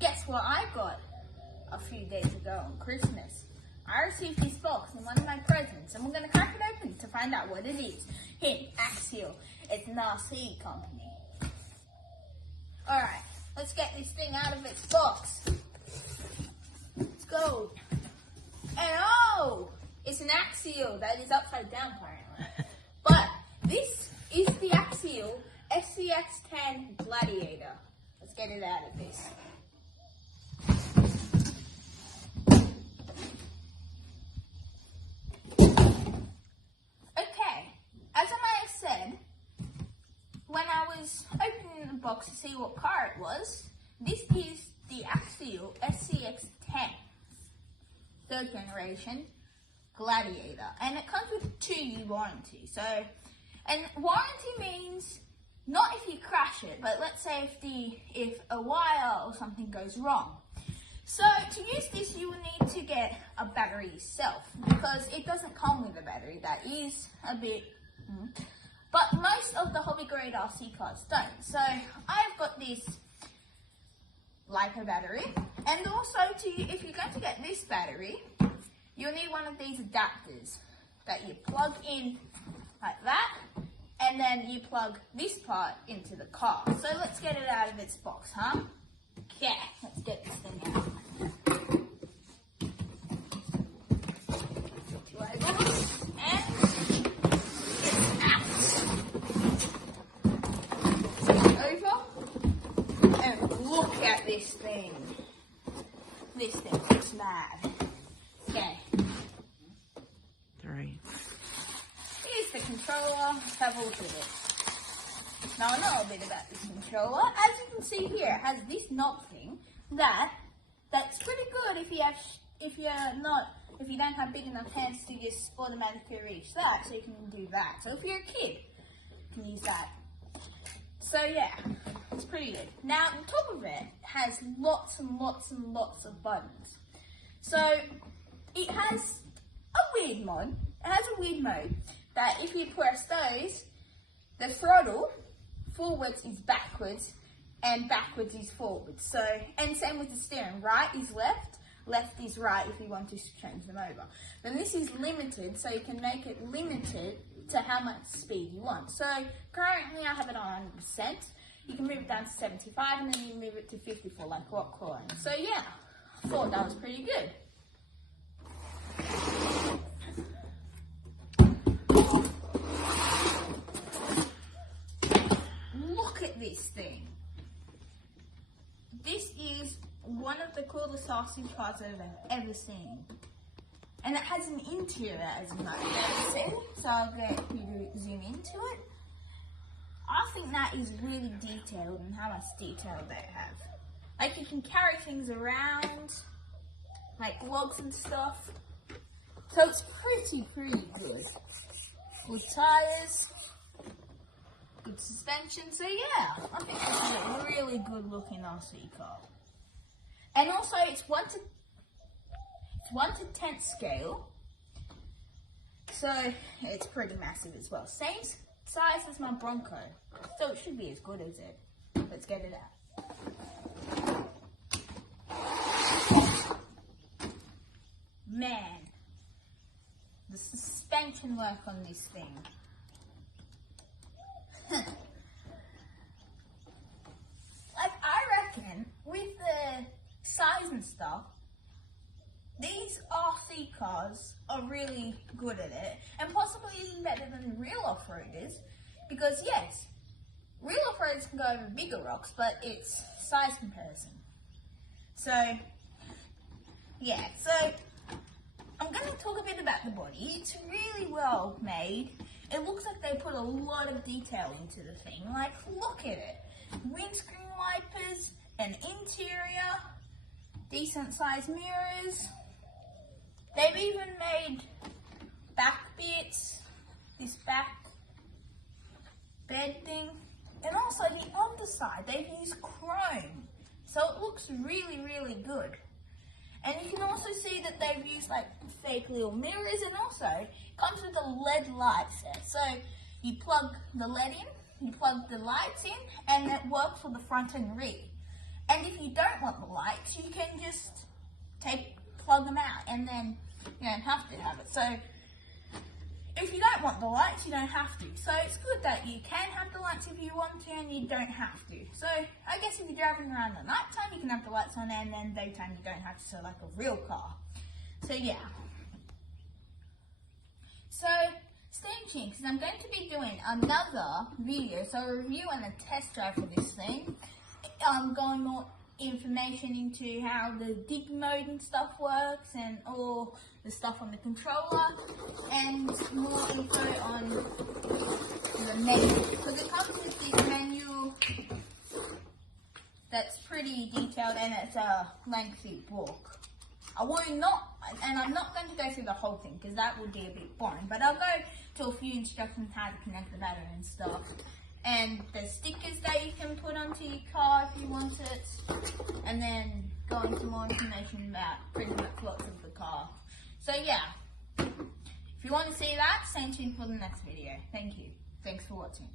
Guess what I got a few days ago on Christmas? I received this box in one of my presents, and we're going to crack it open to find out what it is. Hint, Axiel. It's an RC company. Alright, let's get this thing out of its box. Let's go. And oh! It's an Axiel that is upside down apparently. But this is the Axiel SCX10 Gladiator. Let's get it out of this. Okay, as I might have said, when I was opening the box to see what car it was, this is the Axiel SCX10 third generation Gladiator, and it comes with 2-year warranty. So, and warranty means not if you crash it, but let's say if a wire or something goes wrong. So to use this, you will need to get a battery yourself, because it doesn't come with a battery. That is a bit, but most of the hobby grade RC cars don't. So I've got this LiPo battery, and also if you're going to get this battery, you'll need one of these adapters that you plug in like that, and then you plug this part into the car. So let's get it out of its box, huh? Okay, let's get this thing out. And it's out. Over. And look at this thing. This thing looks mad. Okay. 3. Here's the controller. Let's have a look at it. Now I know a bit about this controller. As you can see here, it has this knob thing that's pretty good if you don't have big enough hands to just automatically reach that, so you can do that. So if you're a kid, you can use that. So yeah, it's pretty good. Now the top of it has lots and lots and lots of buttons. So it has a weird mod. It has a weird mode that if you press those, the throttle forwards is backwards and backwards is forwards. So, and same with the steering. Right is left, left is right if you want to change them over. Then this is limited, so you can make it limited to how much speed you want. So currently I have it on 100%. You can move it down to 75 and then you move it to 54 like rock crawling. So yeah, I thought that was pretty good. Look at this thing. This is one of the coolest RC cars I've ever seen. And it has an interior as you might have seen. So I'll get you to zoom into it. I think that is really detailed and how much detail they have. Like you can carry things around, like logs and stuff. So it's pretty good. Good tires, good suspension. So yeah, I think this is a really good looking RC car. And also it's 1 to 10 scale. So it's pretty massive as well. Same size as my Bronco. So it should be as good as it. Let's get it out. Man, the suspension work on this thing. Like I reckon with the size and stuff, these RC cars are really good at it, and possibly even better than real off-roaders, because yes, real off-roaders can go over bigger rocks, but it's size comparison. So yeah, so I'm going to talk a bit about the body. It's really well made. It looks like they put a lot of detail into the thing. Like, look at it. Windscreen wipers, an interior, decent sized mirrors. They've even made back bits, this back bed thing. And also the underside, they've used chrome. So it looks really good. And you can also see that they've used like fake little mirrors, and also it comes with a LED light set. So you plug the LED in, you plug the lights in, and it works for the front and rear. And if you don't want the lights, you can just plug them out, and then you don't have to have it. So if you don't want the lights, you don't have to. So it's good that you can have the lights if you want to, and you don't have to. So I guess if you're driving around at night time, you can have the lights on, and then daytime you don't have to, so like a real car. So yeah. So stay tuned, because I'm going to be doing another video, so a review and a test drive for this thing. I'm going more information into how the dig mode and stuff works, and all the stuff on the controller, and more info on the menu, because it comes with this menu that's pretty detailed, and it's a lengthy book. I'm not going to go through the whole thing, because that would be a bit boring, but I'll go to a few instructions how to connect the battery and stuff. And the stickers that you can put onto your car if you want it, and then go into more information about pretty much lots of the car. So yeah, if you want to see that, stay tuned for the next video. Thank you. Thanks for watching.